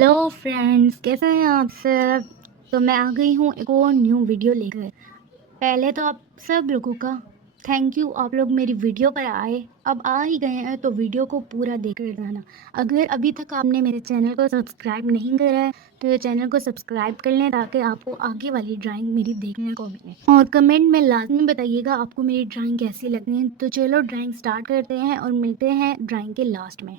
Hello friends, कैसे हैं आप सब। तो मैं आ गई हूँ एक और न्यू वीडियो लेकर। पहले तो आप सब लोगों का थैंक यू, आप लोग मेरी वीडियो पर आए। अब आ ही गए हैं तो वीडियो को पूरा देखकर जाना। अगर अभी तक आपने मेरे चैनल को सब्सक्राइब नहीं करा है तो ये चैनल को सब्सक्राइब कर लें ताकि आपको आगे वाली ड्राइंग मेरी देखने को मिले। और कमेंट में लाजमी बताइएगा आपको मेरी ड्राइंग कैसी लगती है। तो चलो ड्राइंग स्टार्ट करते हैं और मिलते हैं ड्राइंग के लास्ट में।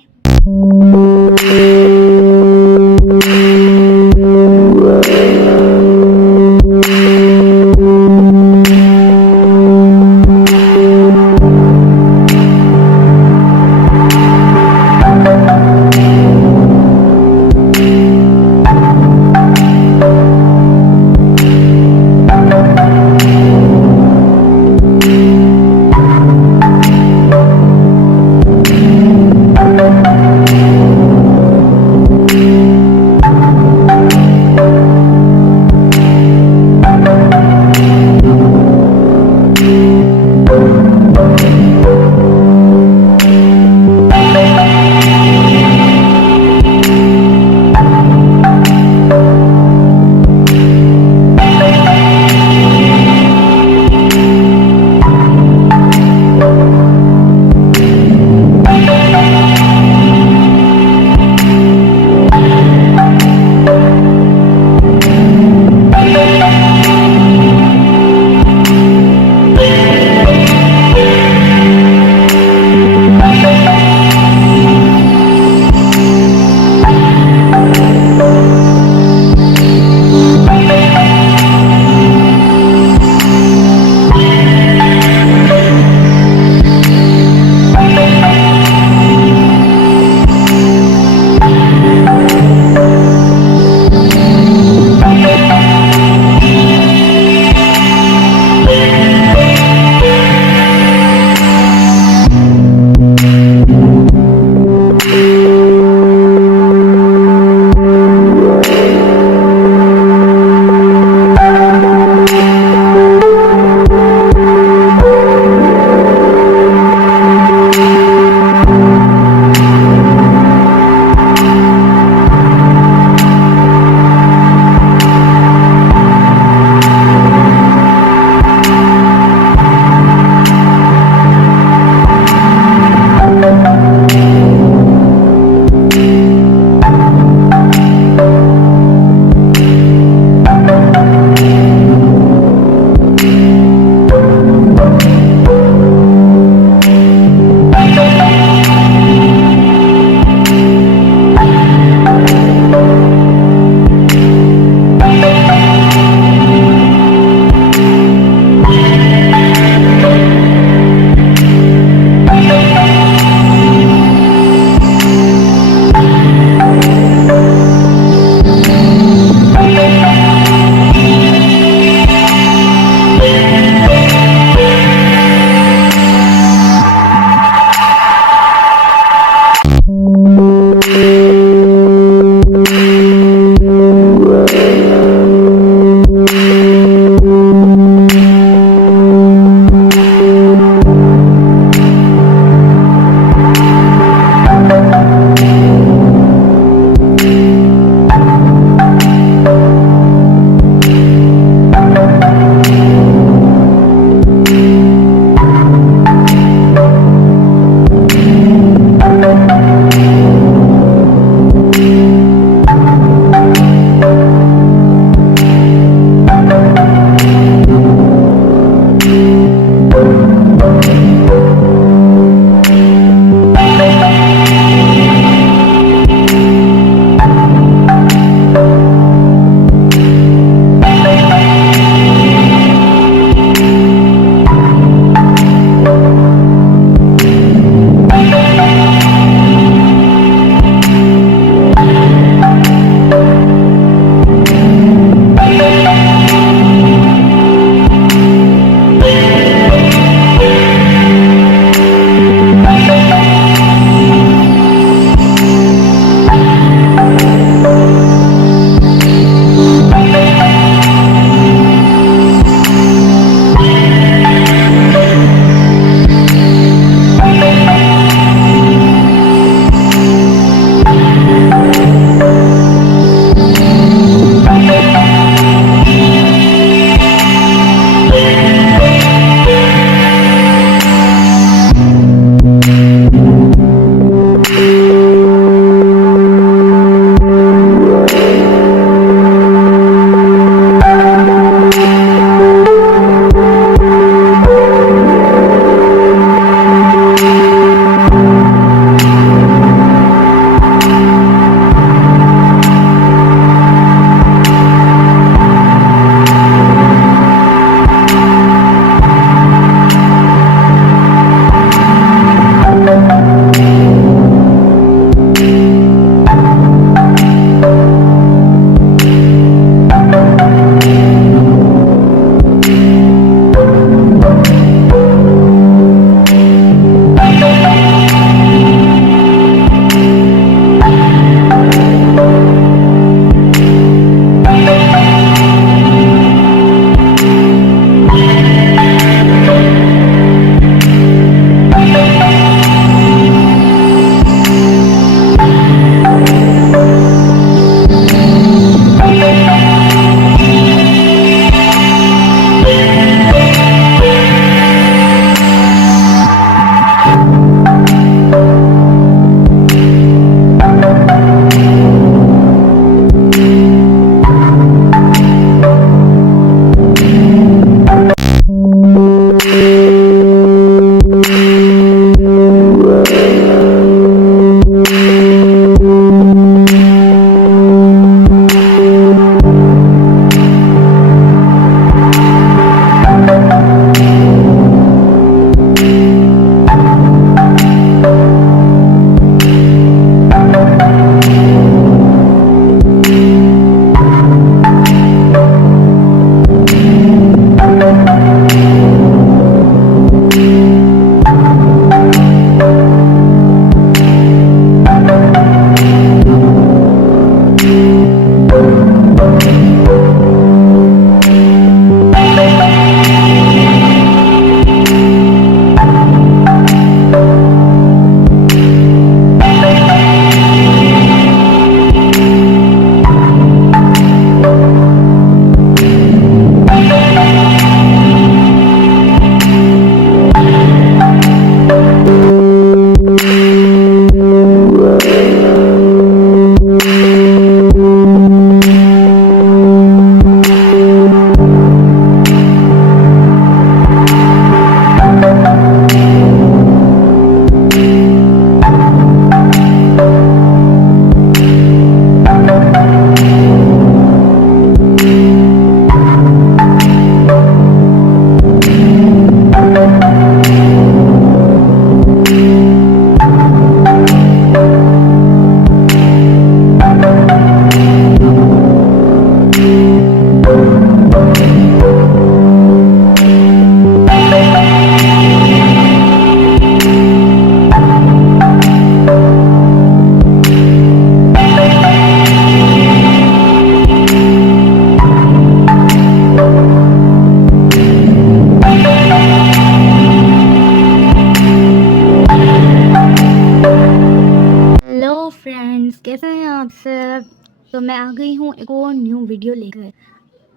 तो मैं आ गई हूँ एक और न्यू वीडियो लेकर।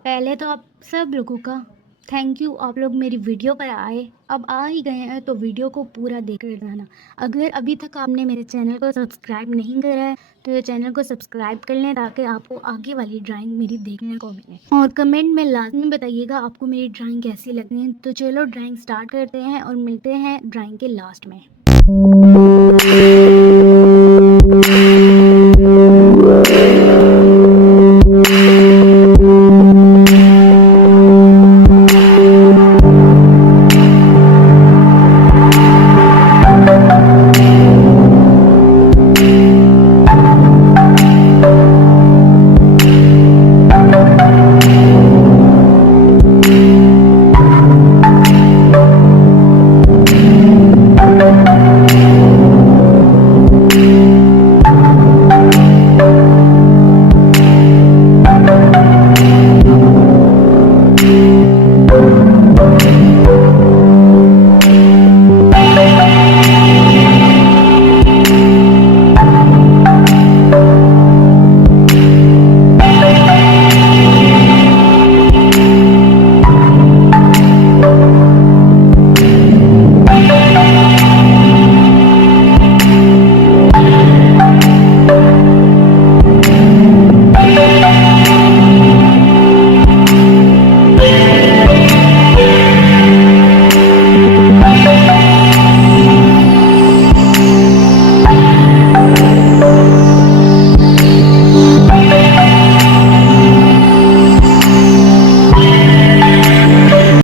पहले तो आप सब लोगों का थैंक यू, आप लोग मेरी वीडियो पर आए। अब आ ही गए हैं तो वीडियो को पूरा देखकर जाना। अगर अभी तक आपने मेरे चैनल को सब्सक्राइब नहीं करा है तो ये चैनल को सब्सक्राइब कर लें ताकि आपको आगे वाली ड्राइंग मेरी देखने को मिले। और कमेंट में लाजमी बताइएगा आपको मेरी ड्राइंग कैसी लगी है। तो चलो ड्राइंग स्टार्ट करते हैं और मिलते हैं ड्राइंग के लास्ट में।